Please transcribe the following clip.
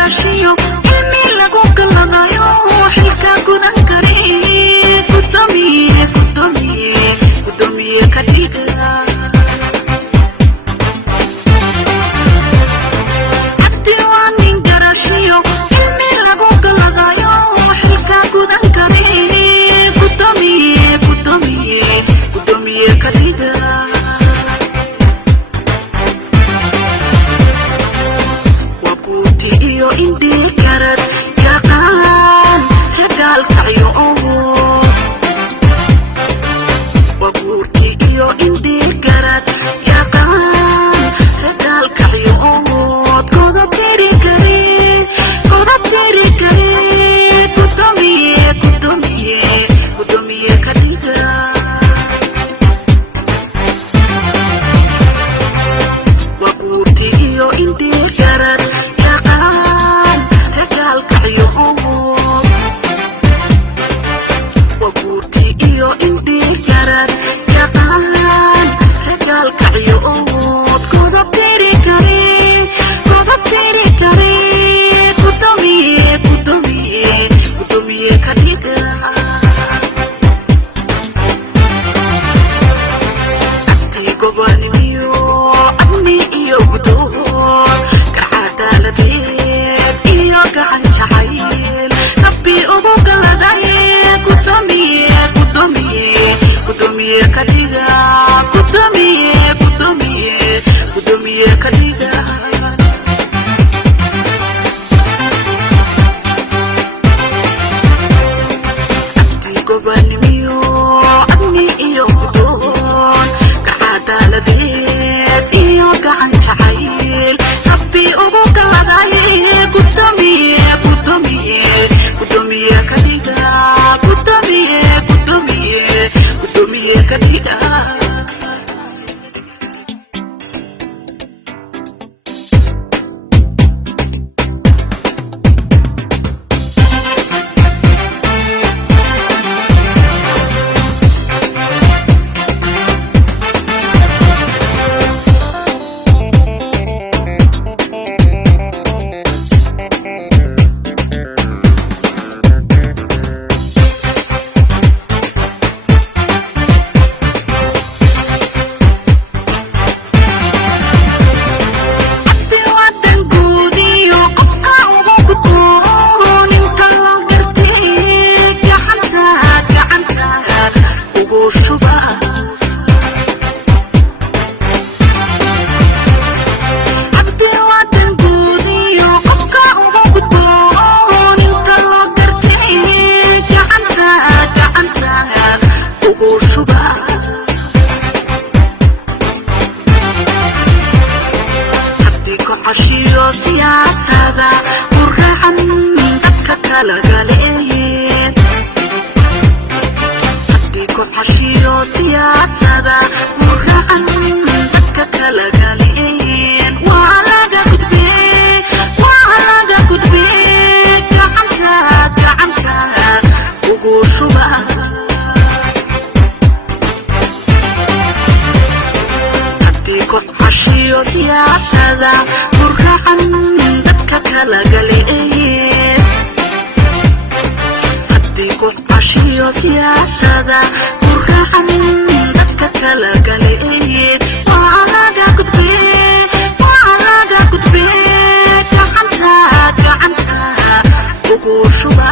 garashiyo ilmi lagu kalanayo xilka gudan kare guddoomiye ka dhiga abdiwaanin garashiyo ilmi lagu kalanayo xilka gudan kare guddoomiye ka dhiga indhi karad yaqaan hadalka iyo wabuurti iyo indhi karad yaqaan hadalka iyo godob tiri kare guddoomiye ka dhiga wabuurti iyo indhi karad wabuurti iyo indhi karad yaqaan hadalka iyo godob tiri kare guddoomiye ka dhiga abdi gobonimiyo amni iyo guddoon kacadaaladeed iyo gacan jacayl rabbi ugu galadaye guddoomiye ka dhiga guddoomiye ka dhiga abdi gobonimiyo amni iyo guddoon kacadaaladeed iyo gacan jacayl rabbi ugu galadaye guddoomiye ka dhiga guddoomiye ka dhiga cashiyo siyaasada ku raacan dadka kala galeeyeen abdiku cashiyo siyasada ku raacan dadka kala galeeyeen waa laga gudbe gacanta ugu shuba cashiyo siyasada ku raacan dadka kala galeeyeen abdiku cashiyo siyasada ku raacan dadka kala galeeyeen waa laga gudbe gacanta ugu shuba